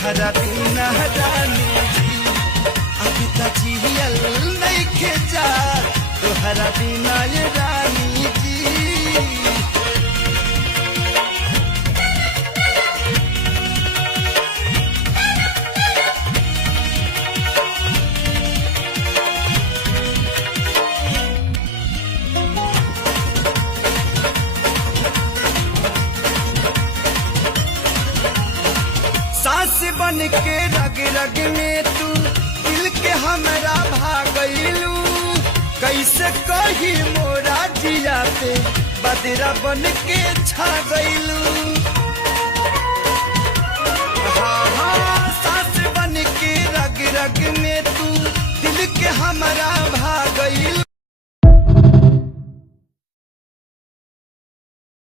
तोहरा बिना रानी जी अभी तक जियल नहीं खेजा तोहरा बिना ये रानी जी। सांस बन के रग रग में तू दिल के हमरा भागलू कैसे कही मोरा जिया पे बदरा बन के छा गईलू। हाँ हाँ सांस बन के रग रग में तू दिल के हमरा भागलू।